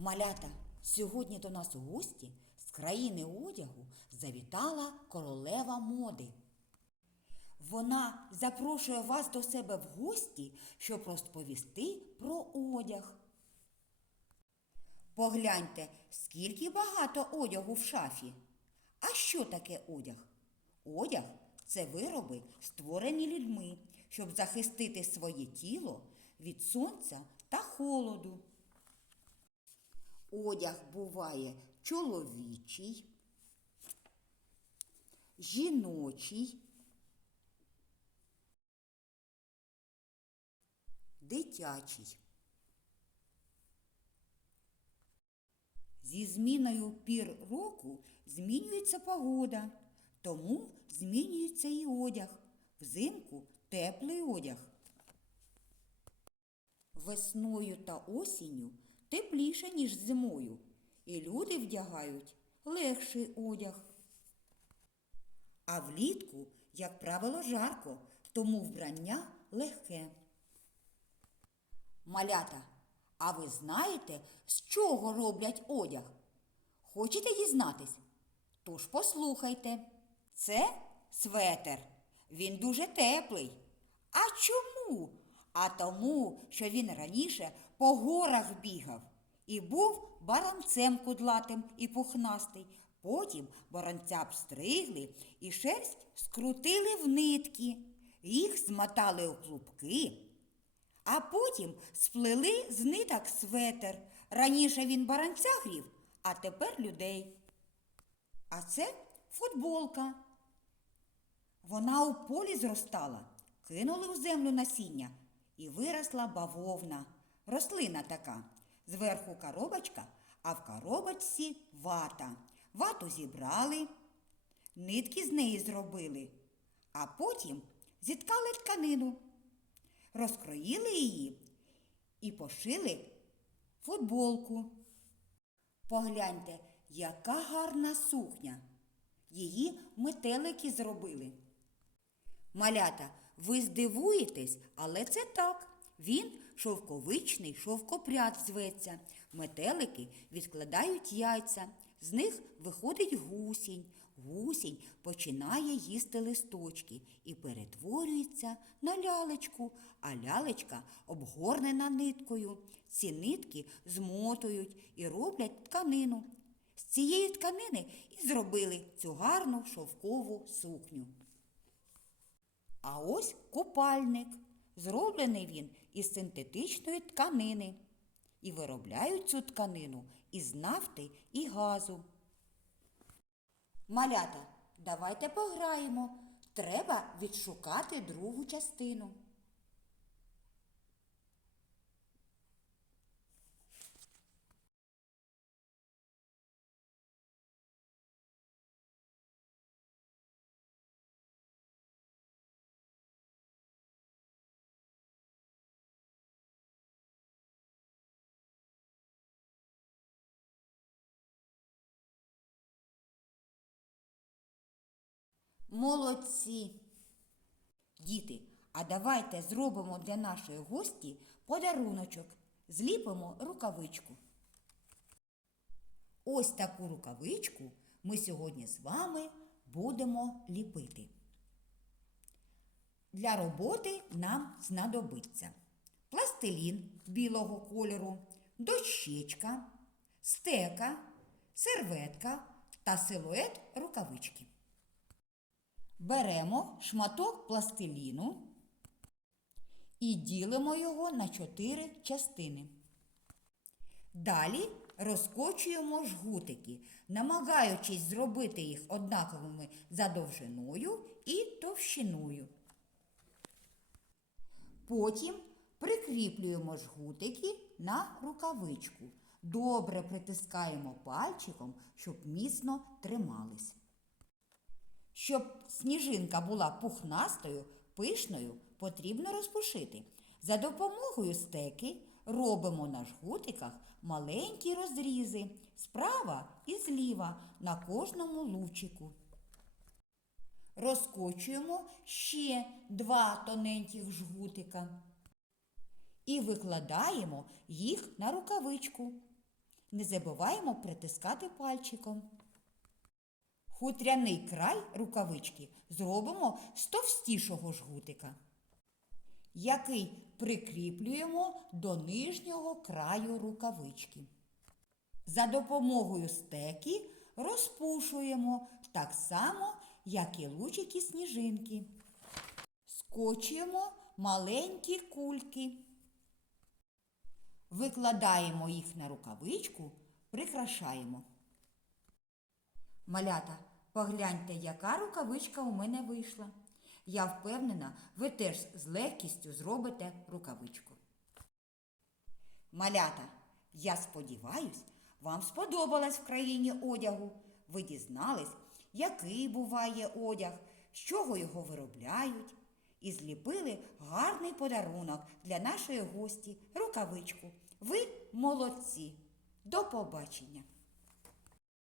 Малята, сьогодні до нас у гості з країни одягу завітала королева моди. Вона запрошує вас до себе в гості, щоб розповісти про одяг. Погляньте, скільки багато одягу в шафі. А що таке одяг? Одяг це вироби, створені людьми, щоб захистити своє тіло від сонця та холоду. Одяг буває чоловічий, жіночий, дитячий. Зі зміною пір року змінюється погода, тому змінюється і одяг. Взимку теплий одяг. Весною та осінню тепліше, ніж зимою, і люди вдягають легший одяг. А влітку, як правило, жарко, тому вбрання легке. Малята, а ви знаєте, з чого роблять одяг? Хочете дізнатись? Тож послухайте. Це светер. Він дуже теплий. А чому? А тому, що він раніше по горах бігав і був баранцем кудлатим і пухнастий. Потім баранця обстригли і шерсть скрутили в нитки, їх змотали у клубки, а потім сплели з ниток светер. Раніше він баранця грів, а тепер людей. А це футболка. Вона у полі зростала, кинули в землю насіння і виросла бавовна, рослина така. Зверху коробочка, а в коробочці вата. Вату зібрали, нитки з неї зробили, а потім зіткали тканину, розкроїли її і пошили футболку. Погляньте, яка гарна сукня. Її метелики зробили. Малята, ви здивуєтесь, але це так. Він шовковичний шовкопряд зветься. Метелики відкладають яйця, з них виходить гусінь. Гусінь починає їсти листочки і перетворюється на лялечку, а лялечка обгорнена ниткою. Ці нитки змотують і роблять тканину. З цієї тканини і зробили цю гарну шовкову сукню. А ось купальник. Зроблений він із синтетичної тканини. І виробляють цю тканину із нафти і газу. Малята, давайте пограємо. Треба відшукати другу частину. Молодці. Діти, а давайте зробимо для нашої гості подаруночок. Зліпимо рукавичку. Ось таку рукавичку ми сьогодні з вами будемо ліпити. Для роботи нам знадобиться пластилін білого кольору, дощечка, стека, серветка та силует рукавички. Беремо шматок пластиліну і ділимо його на чотири частини. Далі розкочуємо жгутики, намагаючись зробити їх однаковими за довжиною і товщиною. Потім прикріплюємо жгутики на рукавичку. Добре притискаємо пальчиком, щоб міцно тримались. Щоб сніжинка була пухнастою, пишною, потрібно розпушити. За допомогою стеки робимо на жгутиках маленькі розрізи справа і зліва на кожному лучику. Розкочуємо ще два тоненьких жгутика і викладаємо їх на рукавичку. Не забуваємо притискати пальчиком. Хутряний край рукавички зробимо з товстішого жгутика, який прикріплюємо до нижнього краю рукавички. За допомогою стеки розпушуємо так само, як і лучики сніжинки. Скочуємо маленькі кульки. Викладаємо їх на рукавичку, прикрашаємо. Малята, погляньте, яка рукавичка у мене вийшла. Я впевнена, ви теж з легкістю зробите рукавичку. Малята, я сподіваюсь, вам сподобалось в країні одягу. Ви дізнались, який буває одяг, з чого його виробляють, і зліпили гарний подарунок для нашої гості рукавичку. Ви молодці. До побачення!